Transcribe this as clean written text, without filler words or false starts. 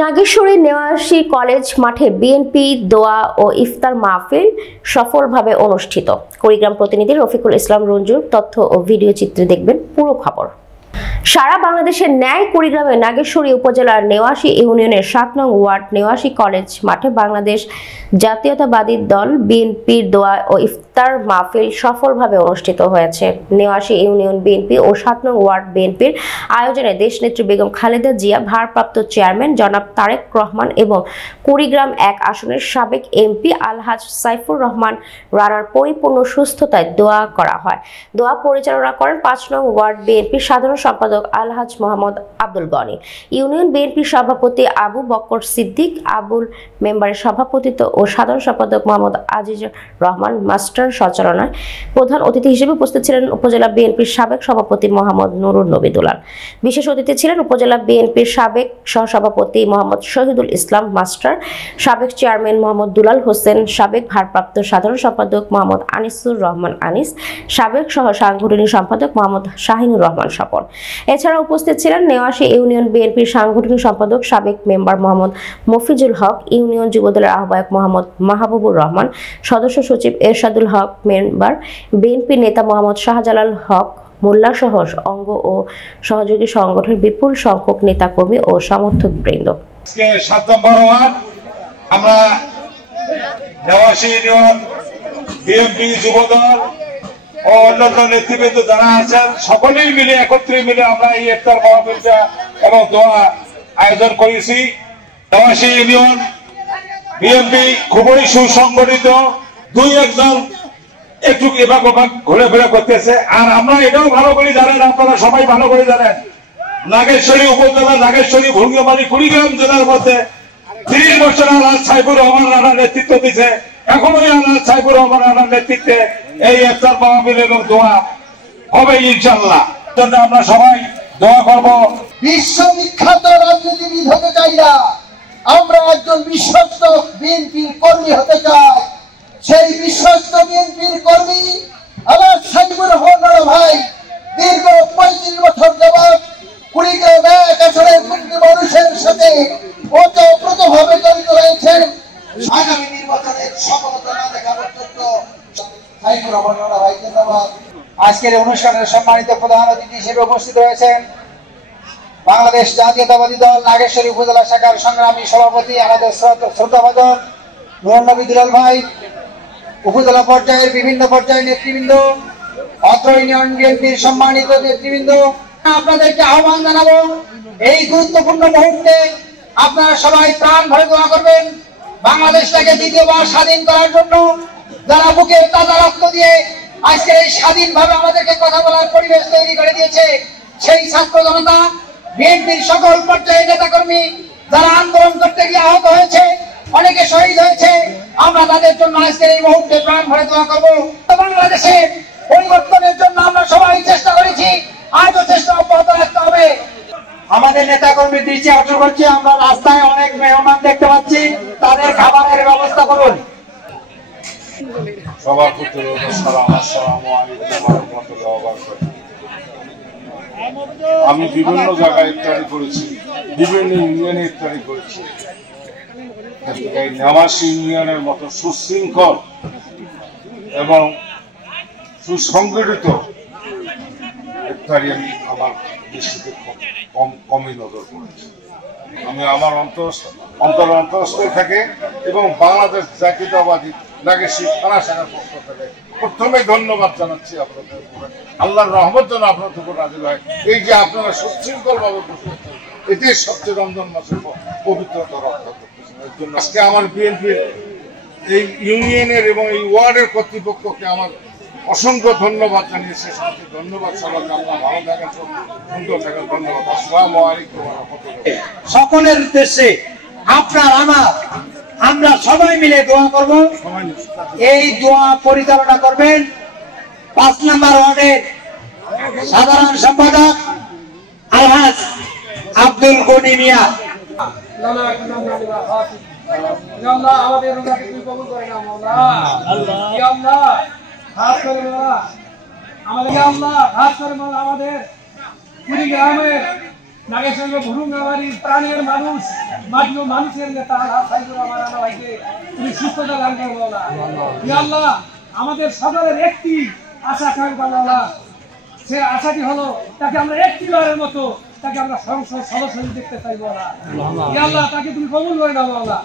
Nageshwari নেওয়াশী college মাঠে BNP দোয়া ও ইফতার মাহফিল সফলভাবে অনুষ্ঠিত। কুড়িগ্রাম প্রতিনিধি রফিকুল ইসলাম রঞ্জুর তথ্য ও ভিডিও চিত্রে দেখবেন পুরো খবর। সারা বাংলাদেশের ন্যায় কুড়িগ্রামের নাগেশ্বরী উপজেলার নেওয়াশী ইউনিয়নের ৭ নং ওয়ার্ড নেওয়াশী কলেজ মাঠে বাংলাদেশ জাতীয়তাবাদী দল বিএনপির দোয়া ও ইফতার মাহফিল সফলভাবে অনুষ্ঠিত হয়েছে। নেওয়াশী ইউনিয়ন বিএনপি ও ৭ নং ওয়ার্ড বিএনপির আয়োজনে দেশনেত্রী বেগম খালেদা জিয়া, ভারপ্রাপ্ত চেয়ারম্যান জনাব তারেক রহমান এবং কুড়িগ্রাম ১ আসনের সাবেক এমপি আলহাজ সাইফুর রহমান রানার পরিপূর্ণ সুস্থতায় দোয়া করা হয়। দোয়া পরিচালনা করেন ৫ নং ওয়ার্ড বিএনপির সাধারণ সম্পাদক আলহাজ মোহাম্মদ আব্দুল গনি, ইউনিয়ন বিএনপির সভাপতি আবু বকর সিদ্দিক, আবুল মেম্বারের সভাপতিত্ব ও সাধারণ সম্পাদক মোহাম্মদ আজিজুর রহমান মাস্টার সঞ্চালনায়। প্রধান অতিথি হিসেবে উপস্থিত ছিলেন উপজেলা বিএনপির সাবেক সভাপতি মোহাম্মদ নুরুন নবী দুলাল। বিশেষ অতিথি ছিলেন উপজেলা বিএনপির সাবেক সহসভাপতি মোহাম্মদ শহীদুল ইসলাম মাস্টার, সাবেক চেয়ারম্যান মোহাম্মদ দুলাল হোসেন, সাবেক ভারপ্রাপ্ত সাধারণ সম্পাদক মোহাম্মদ আনিসুর রহমান আনিস, সাবেক সহ সাংগঠনিক সম্পাদক মোহাম্মদ শাহিনুর রহমান স্বপন। এছাড়া উপস্থিত ছিলেন নেওয়াশী ইউনিয়ন বিএনপির সাংগঠনিক সম্পাদক সাবেক মেম্বার মোহাম্মদ মফিজুল হক, ইউনিয়ন যুবদলের আহ্বায়ক মোহাম্মদ মাহবুবুর রহমান, সদস্য সচিব এরশাদুল হক, মেম্বার বিএনপি নেতা মোহাম্মদ শাহজালাল হক মোল্লা সহ অঙ্গ ও সহযোগী সংগঠনের বিপুল সংখ্যক নেতাকর্মী ও সমর্থক বৃন্দ। আমরা নেওয়াশী ইউনিয়ন বিএনপি যুবদল ও অন্যান্য নেতৃবৃন্দ যারা আছেন সকলেই মিলে একত্রে মিলে আমরা এই ইফতার মাহফিলটা এবং দোয়া আয়োজন করেছি। নেওয়াশী ইউনিয়ন বিএনপি খুবই সুসংগঠিত, দুই একজন একটু এভাগ ওভাগ ঘুরে করতেছে। আর আমরা এটাও ভালো করে জানেন, আপনারা সবাই ভালো করে জানেন, নাগেশ্বরী উপজেলা নাগেশ্বরী ভুঙ্গিমারি কুড়িগ্রাম জেলার মধ্যে ৩০ বছর আলহাজ সাইফুর রহমান রানার নেতৃত্ব দিচ্ছে। এখনোই আলহাজ সাইফুর রহমান রানার নেতৃত্বে এই ইফতার মাহফিল এবং দোয়া হবে ইনশাআল্লাহ। জন্য আমরা সবাই দোয়া করব। বিশ্ববিখ্যাত রাজনীতিবিদ হতে চাই না, আমরা একজন বিশ্বস্ত বিএনপির কর্মী হতে চাই। সেই বিশ্বস্ত বিএনপির কর্মী আলহাজ সাইফুর রহমান ভাই দীর্ঘ ৩৫ বছর যাবৎ কুড়িগ্রাম ১ আসনের প্রতিটি মানুষের সাথে ওতপ্রোতভাবে জড়িত রয়েছেন। আগামী নির্বাচনের সফলতা না দেখা পর্যন্ত সাইফুর রহমান ভাই ধন্যবাদ। আজকের অনুষ্ঠানের সম্মানিত প্রধান অতিথি হিসেবে উপস্থিত রয়েছেন বাংলাদেশ জাতীয়তাবাদী দল নাগেশ্বরী উপজেলা শাখার সংগ্রামী সভাপতি আমাদের শ্রদ্ধাভাজন নুরুন নবী দুলাল ভাই, উপজেলা পর্যায়ের বিভিন্ন পর্যায়ের নেতৃবৃন্দ, অত্র ইউনিয়ন বিএনপির সম্মানিত নেতৃবৃন্দ, আপনাদেরকে আহ্বান জানাবো এই গুরুত্বপূর্ণ মুহূর্তে আপনারা সবাই প্রাণ ভরে দোয়া করবেন বাংলাদেশটাকে দ্বিতীয়বার স্বাধীন করার জন্য। যারা বুকের তাজা রক্ত দিয়ে আজকে এই স্বাধীনভাবে আমাদেরকে কথা বলার পরিবেশ তৈরি করে দিয়েছে, সেই ছাত্র জনতা, বিএনপির সকল পর্যায়ের নেতাকর্মী যারা আন্দোলন করতে গিয়ে আহত হয়েছে, অনেকে শহীদ হয়েছে, আমরা তাদের জন্য আজকে এই মুহূর্তে প্রাণ ভরে দোয়া করবো। বাংলাদেশে পরিবর্তনের জন্য আমরা সবাই চেষ্টা করেছি, আজও চেষ্টা অব্যাহত রাখতে হবে। আমাদের নেতাকর্মী দৃষ্টি আকর্ষণ করছি, আমরা রাস্তায় অনেক মেহমান দেখতে পাচ্ছি, তাদের খাবারের ব্যবস্থা করুন। আমি বিভিন্ন জায়গায় ইফতারি করেছি, বিভিন্ন ইউনিয়নে ইফতারি করেছি, এই নেওয়াশী ইউনিয়নের মতো সুশৃঙ্খল এবং সুসংগঠিত ইফতারি আমি আমার দৃষ্টিতে কমই নজর করেছি। আমি আমার অন্তরস্থল থেকে এবং বাংলাদেশ জাতীয়তাবাদী নাগেশ্বরী থানা শাখার পক্ষ থেকে প্রথমে ধন্যবাদ জানাচ্ছি আপনাদের উপরে। আল্লাহর রহমত যেন আপনাদের উপর নাযিল হয়। এই যে আপনারা সুশৃঙ্খল ভাবে বসেছেন, এটাই সবচেয়ে রমজান মাসের পবিত্রতা রক্ষা করতেছেন। এর জন্য আজকে আমার বিএনপির এই ইউনিয়নের এবং এই ওয়ার্ডের কর্তৃপক্ষকে আমার অসংখ্য ধন্যবাদ জানিয়ে শেষ করছি। ধন্যবাদ সবাইকে। আপনারা ভালো থাকেন, সুন্দর থাকেন। ধন্যবাদ। আসসালামু আলাইকুম ওয়া রাহমাতুল্লাহ। সকলের উদ্দেশ্যে আপনার আমার আমরা সবাই মিলে দোয়া করব। এই দোয়া পরিচালনা করবেন ৫ নম্বর ওয়ার্ডের সাধারণ সম্পাদক আলহাজ আব্দুল গনি মিয়া। আমাদের কবুল করে না মাওলা। আল্লাহ খাস করে মাওলা, আমাদের আল্লাহ খাস করে মাওলা, আমাদের কুড়িগ্রামের নাগেশ্বরী ভুরুঙ্গাবাড়ির প্রাণের মানুষ, মাটিও মানুষের নেতা আল্লাহ সাইদুর রহমান রানা ভাইকে তুমি সুস্থতা দান করো মাওলা। ইয়া আল্লাহ, আমাদের সকলের একটি আশা আকাঙ্ক্ষা মাওলা, সে আশাটি হলো তাকে আমরা একটিবারের মতো তাকে আমরা সংসদ সদস্য দেখতে চাই মাওলা। ইয়া আল্লাহ, তাকে তুমি কবুল করে নাও মাওলা।